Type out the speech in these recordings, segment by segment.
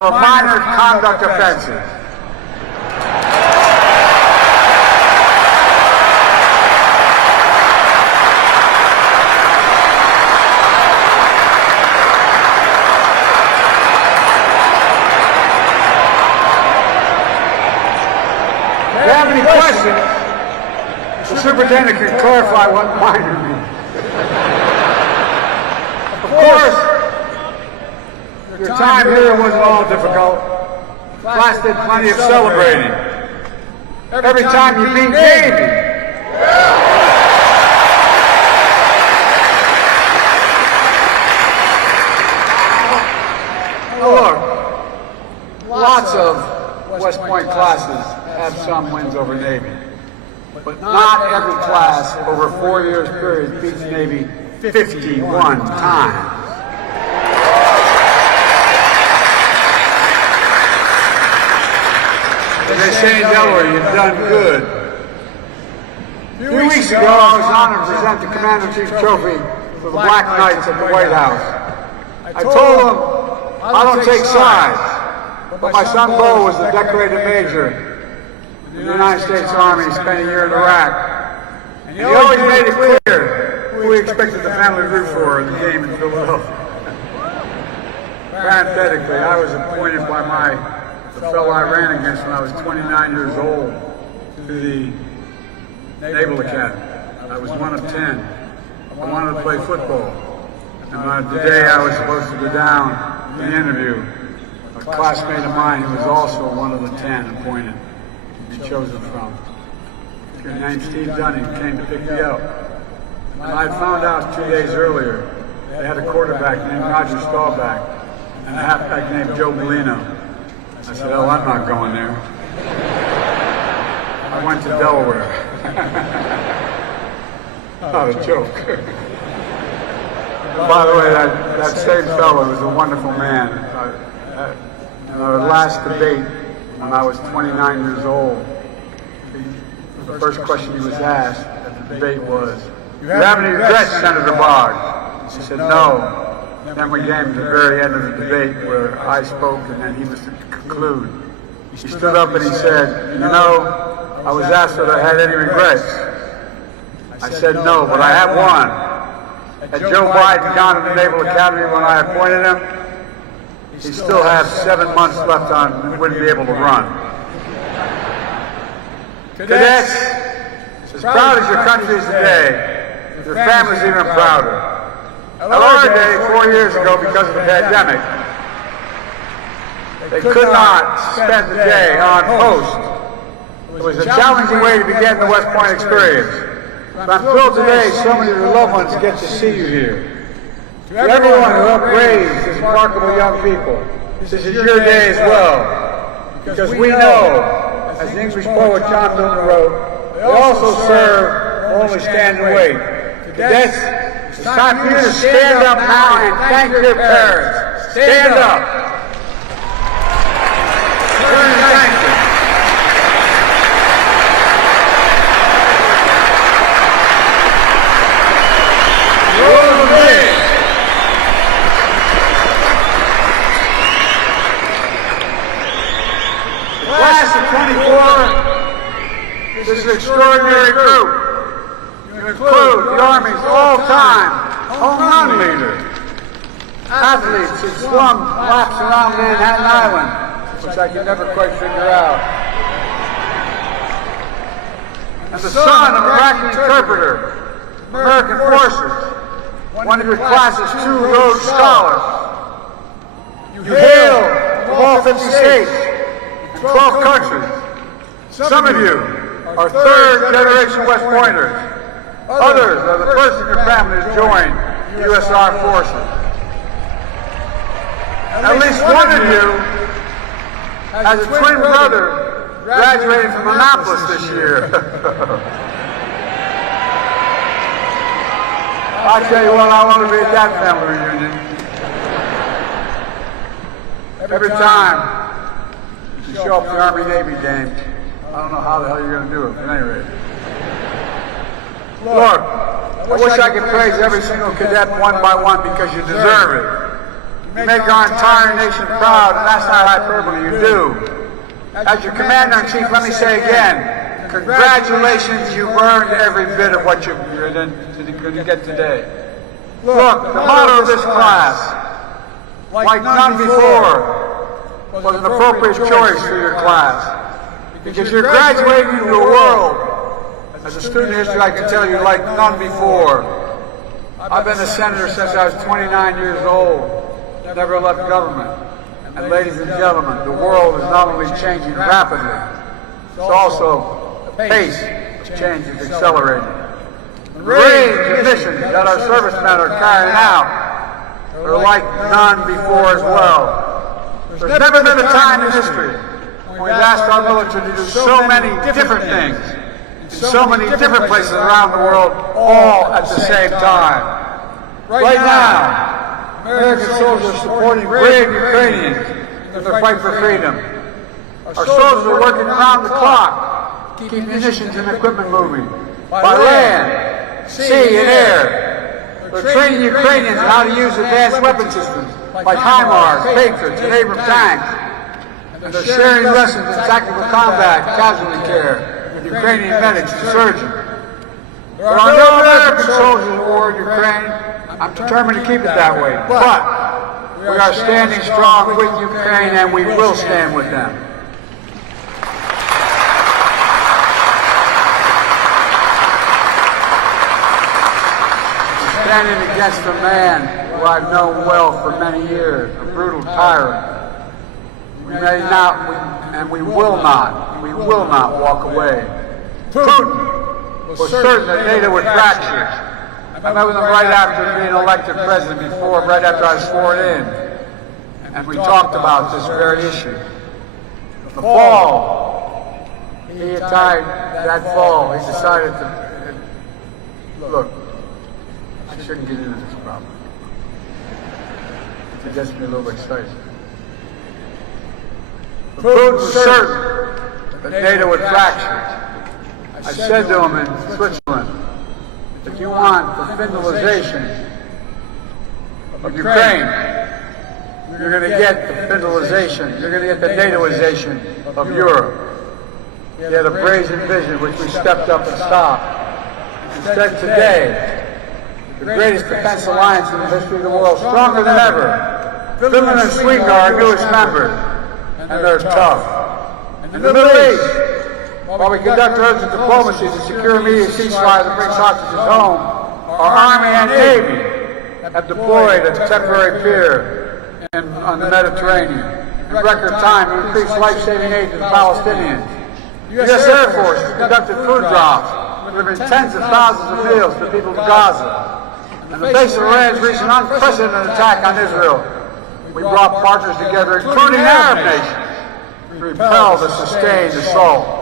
for minor conduct offenses. If you have any questions, the superintendent can clarify what minor means. Of course, your time here wasn't all difficult. Class did plenty of celebrating. Every time you beat Navy. Look, lots of West Point classes have some wins over Navy. But not every class over a 4 years period beats Navy 51 times. As they say in Delaware, you've done good. A few weeks ago, I was honored to present the Commander-in-Chief Trophy to the Black Knights at the White House. I told them, I don't take sides, but my son Bo was a decorated major in the United States Army, spent a year in Iraq. And he always made it clear who we expected the family to root for in the game in Philadelphia. Parenthetically, I was appointed by the fellow I ran against when I was 29 years old to the Naval Academy. I was one of 10. I wanted to play football. And the day I was supposed to go down to the interview, a classmate of mine who was also one of the 10 appointed to be chosen from. Your name's Steve Dunning, came to pick me up. And I found out 2 days earlier they had a quarterback named Roger Staubach and a halfback named Joe Molino. I said, oh, I'm not going there. I went to Delaware. Not a joke. By the way, that same fellow was a wonderful man. In our last debate, when I was 29 years old, the first question he was asked at the debate was, "Do you have any regrets, Senator Boggs?" He said, no. Then we came to the very end of the debate where I spoke and then he was to conclude. He stood up and he said, you know, I was asked if I had any regrets. I said no, but I have one. Had Joe Biden gone to the Naval Academy when I appointed him, he still has 7 months left on and wouldn't be able to run. Cadets, as proud as your country is today, your family's even prouder. At our day, 4 years ago, because of the pandemic, they could not spend the day on post. It was a challenging way to begin the West Point experience. But I'm thrilled today so many of your loved ones get to see you here. To everyone who helped raise these remarkable young people, this is your day as well. Because we know, as the English poet John Milton wrote, they also serve or only stand and wait. Cadets, it's time for you to stand up now and thank your parents. Stand up. Thank you. The class of 24 is an extraordinary group. You include the Army's all-time home run leader, athletes who swum laps around Manhattan Island, which I can never quite figure out, and the son of a Iraqi interpreter, American forces, one of your class's 2 Rhodes Scholars. You hail from all 50 states, 12 countries. Some of you are third-generation West Pointers. Others are the first in your family to join the U.S. Armed Forces. At least one of you has a twin brother graduating from Annapolis this year. I'll tell you what, I want to be at that family reunion. Every time you show up at the Army-Navy game, I don't know how the hell you're going to do it, but at any rate. Look, I wish I could praise every single cadet one by one because you deserve it. You make our entire nation proud, and that's not hyperbole, you do. As your Commander-in-Chief, let me say again, congratulations, you've earned every bit of what you're going to get today. Look, the motto of this class, like none before, was an appropriate choice for your class. Because you're graduating into a world, as a student of history I can tell you, like none before. I've been a senator since I was 29 years old, never left government. And ladies and gentlemen, the world is not only changing rapidly, it's also the pace of change is accelerating. The range of missions that our servicemen are carrying out are like none before as well. There's never been a time in history when we've asked our military to do so many different things in so many different places around the world, all at the same time. Right now, American soldiers are supporting brave Ukrainians in their fight for freedom. Our soldiers are working around the clock to keep munitions and equipment moving by land, sea, and air. They're training Ukrainians on how to use advanced weapon systems like HIMARS, Patriots, and Abrams tanks. And they're sharing lessons in tactical combat, casualty care, with Ukrainian medics and surgeons. There are no American soldiers at war in Ukraine. I'm determined to keep it that way. But we are standing strong with Ukraine, and we will stand with them. Standing against a man who I've known well for many years, a brutal tyrant. We may not, and we will not walk away. Putin was certain that NATO would fracture. I met with him right after being elected president right after I was sworn in. And we talked about this very issue. The fall, he attacked that fall, he decided to, look, I shouldn't get into this problem. It gets me a little excited. Putin was certain that NATO would fracture. I said to him in Switzerland, if you want the Finlandization of Ukraine, you're going to get the Finlandization, you're going to get the NATOization of Europe. He had a brazen vision which we stepped up and stopped. Instead today, the greatest defense alliance in the history of the world, stronger than ever. Finland and Sweden are our newest members, and they're tough. In the Middle East, while we conduct urgent diplomacy to secure immediate ceasefire that brings hostages home, our Army and Navy have deployed a temporary pier on the Mediterranean in record time to increase life-saving aid to the Palestinians. The U.S. Air Force has conducted food drops, delivering tens of thousands of meals to the people of Gaza. In the face of Iran's recent unprecedented attack on Israel, we brought partners together, including Arab nations, to repel the sustained assault.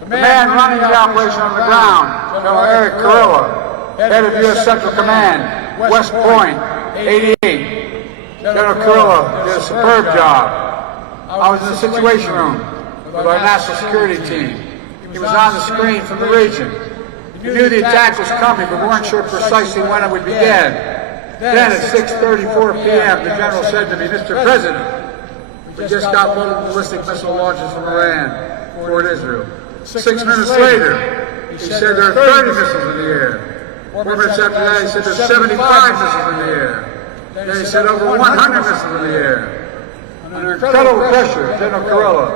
The man running the operation on the ground, General Eric Kurilla, head of U.S. Central Command, West Point, 88. General Kurilla did a superb job. I was in the Situation Room with our national security team. He was on the screen from the region. He knew the attack was coming, but we weren't sure precisely when it would begin. Then at 6:34 p.m., the general said to me, Mr. President, we just got multiple ballistic missile launches from Iran toward Israel. 6 minutes later, he said there are 30 missiles in the air. 4 minutes after that, he said there's 75 missiles in the air. Then he said over 100 missiles in the air. Under incredible pressure, General Kurilla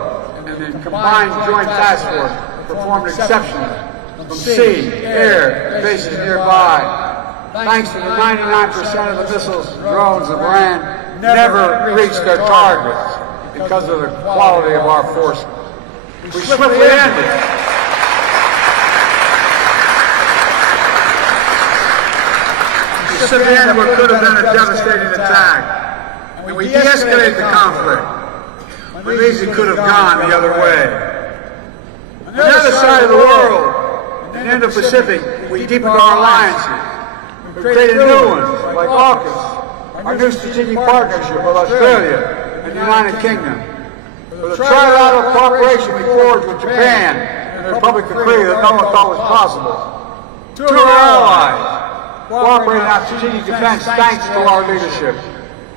and the Combined Joint Task Force performed exceptionally from sea, air, and bases nearby. Thanks to the 99% of the missiles and drones of Iran never reached their targets because of the quality of our forces. We swiftly ended. We swiftly ended what could have been a devastating attack. And we de-escalated the conflict when it easily could have gone the other way. On the other side of the world, in the Indo-Pacific, we deepened our alliances. We created new ones, like AUKUS, our new strategic partnership with Australia and the United Kingdom. With a trilateral cooperation we forged with Japan and the Republic of Korea that no one thought was possible. Two of our allies cooperating on strategic defense thanks to our leadership.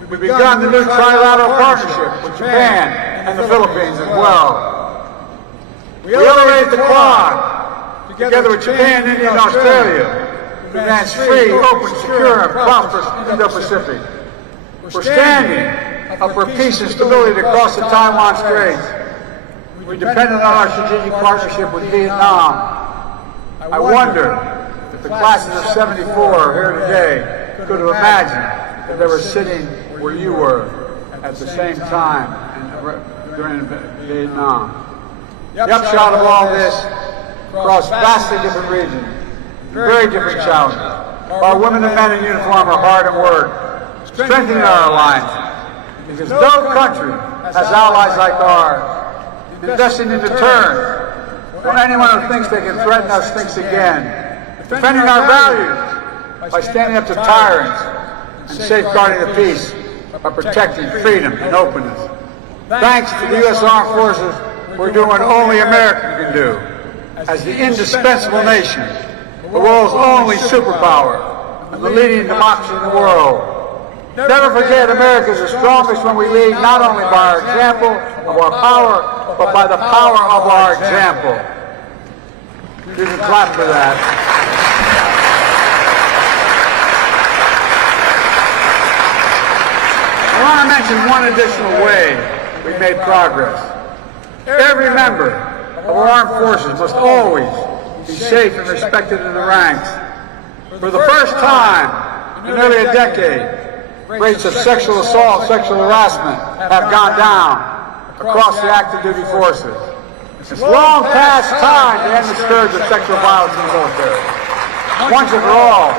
We We've begun the new trilateral partnership with Japan and the Philippines as well. We elevated the Quad together with Japan, India, and Australia to advance free, open, secure, and prosperous Indo-Pacific. We're standing up for peace and stability across the Taiwan Straits. We depended on our strategic partnership with Vietnam. I wonder if the classes of '74 here today could have imagined that they were sitting where you were at the same time during Vietnam. The upshot of all this, across vastly different regions, very different challenges, our women and men in uniform are hard at work, strengthening our alliance, because no country has allies like ours, investing in deterrence, when anyone who thinks they can threaten us thinks again, defending our values by standing up to tyrants and safeguarding the peace by protecting freedom and openness. Thanks to the U.S. Armed Forces, we're doing what only America can do. As the indispensable nation, the world's only superpower, and the leading democracy in the world. Never forget, America is the strongest when we lead not only by our example of our power, but by the power of our example. You can clap for that. I want to mention one additional way we've made progress. Every member of our armed forces must always be safe and respected in the ranks. For the first time in nearly a decade, rates of sexual assault, sexual harassment have gone down across the active duty forces. It's long past time to end the scourge of sexual violence in the military, once and for all,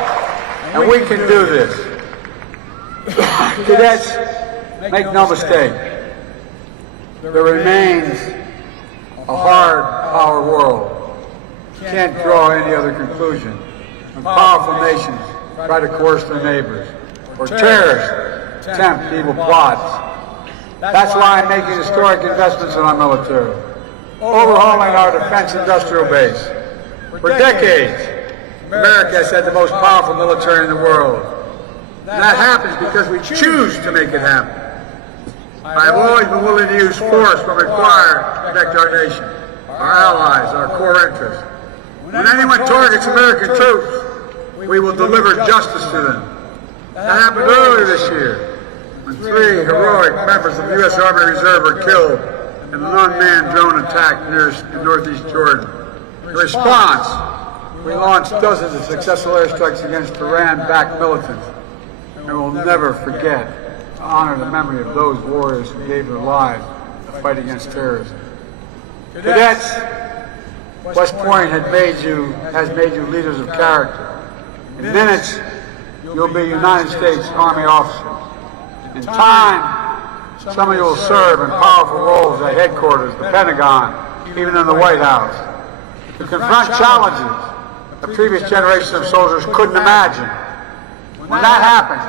and we can do this. Cadets, make no mistake, there remains a hard power world. You can't draw any other conclusion when powerful nations try to coerce their neighbors, or terrorists attempt evil plots. That's why I'm making historic investments in our military, overhauling our defense industrial base. For decades, America has had the most powerful military in the world. And that happens because we choose to make it happen. I have always been willing to use force when required to protect our nation, our allies, our core interests. When anyone targets American troops, we will deliver justice to them. That happened earlier this year, when 3 heroic members of the U.S. Army Reserve were killed in an unmanned drone attack in northeast Jordan. In response, we launched dozens of successful airstrikes against Iran-backed militants. And we'll never forget to honor the memory of those warriors who gave their lives to fight against terrorism. Cadets, West Point has made you leaders of character. In minutes, you'll be United States Army officers. In time, some of you will serve in powerful roles at headquarters, the Pentagon, even in the White House, to confront challenges the previous generation of soldiers couldn't imagine. When that happens,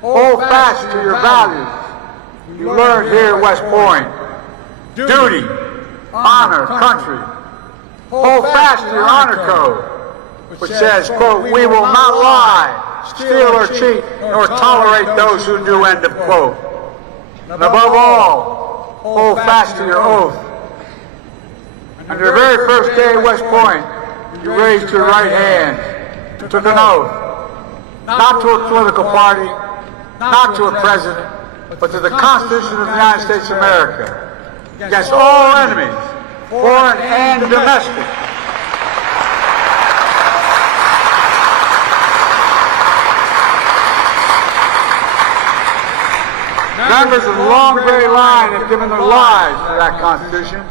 hold fast to your values you learned here at West Point. Duty, honor, country. Hold fast to your honor code, which says, quote, "We will not lie, steal or cheat, nor tolerate those who do," end of quote. And above all, hold fast to your oath. On your very first day at West Point, you raised your right hand and took an oath. Not to a political party, not to a president, but to the Constitution of the United States of America, against all enemies, foreign and domestic. Members of the long gray line have given their lives for that Constitution.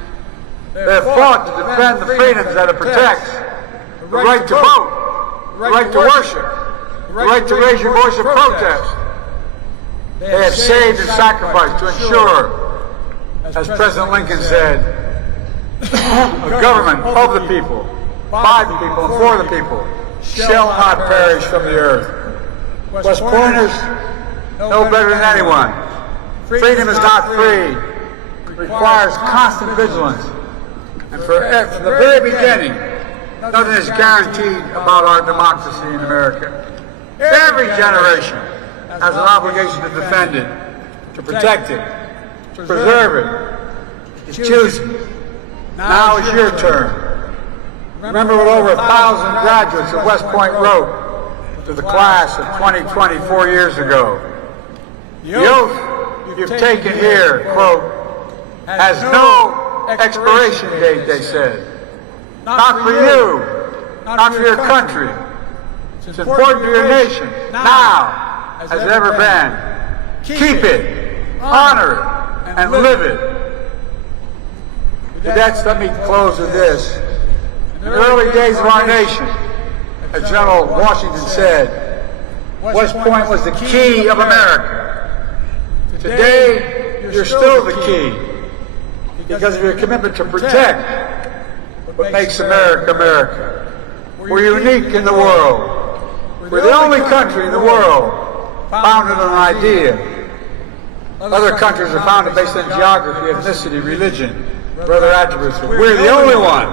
They have fought to defend the freedoms that it protects, the right to vote, the right to worship, the right to raise your voice of protest. They have saved and sacrificed to ensure, as President Lincoln said, a government of the people, by the people, and for the people, shall not perish from the earth. West Pointers know better than anyone. Freedom is not free. It requires constant vigilance. And from the very beginning, nothing is guaranteed about our democracy in America. Every generation has an obligation to defend it, to protect it, to preserve it. It's choosing. Now is your turn. Remember what over 1,000 graduates of West Point wrote to the class of 2020 4 years ago. The oath you've taken here, quote, has no expiration date, they said. Not for you, not for your country. It's important to your nation, now, as it's ever been. Keep it, honor it, and live it. Cadets, let me close with this. In the early days of our nation, as General Washington said, West Point was the key of America. Today, you're still the key because of your commitment to protect what makes America America. We're unique in the world. We're the only country in the world founded on an idea. Other countries are founded based on geography, ethnicity, religion, or other attributes. We're the only one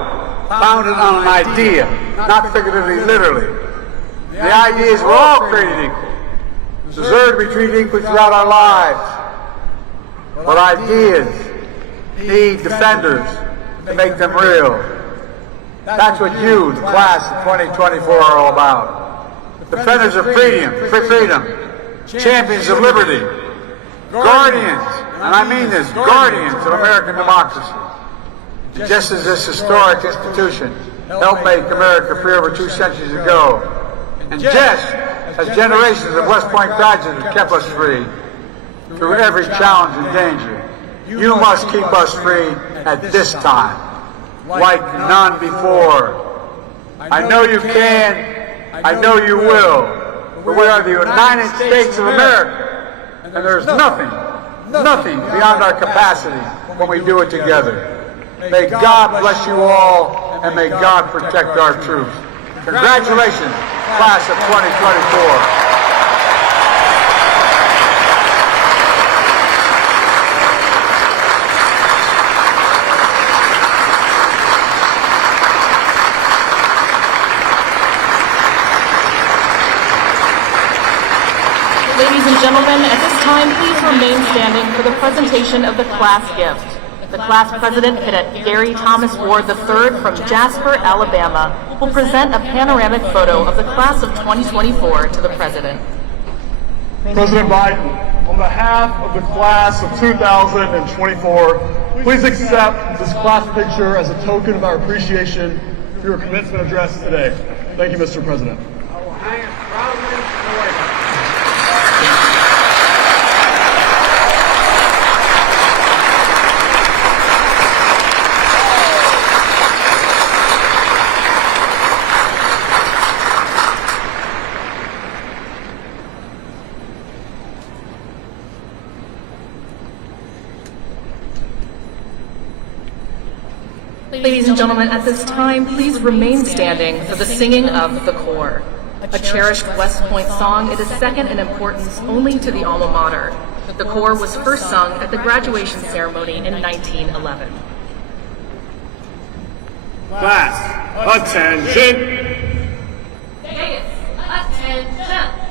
founded on an idea, not figuratively, literally. The idea is we're all created equal, deserve to be treated equally throughout our lives. But ideas need defenders to make them real. That's what you, the class of 2024, are all about. Defenders of freedom, champions of liberty, guardians, and I mean this, guardians of American democracy. Just as this historic institution helped make America free over 2 centuries ago, and just as generations of West Point graduates have kept us free through every challenge and danger, you must keep us free at this time, like none before. I know you can, I know you will, but we are the United States of America, and there's nothing beyond our capacity when we do it together. May God bless you all, and may God protect our troops. Congratulations, class of 2024. Ladies and gentlemen, at this time, please remain standing for the presentation of the class gift. The class president, Cadet Gary Thomas Ward III from Jasper, Alabama, will present a panoramic photo of the class of 2024 to the president. President Biden, on behalf of the class of 2024, please accept this class picture as a token of our appreciation for your commencement address today. Thank you, Mr. President. I will hang it proudly in the White House. Ladies and gentlemen, at this time, please remain standing for the singing of the corps. A cherished West Point song, it is second in importance only to the alma mater. The corps was first sung at the graduation ceremony in 1911. Class, attention! Attention!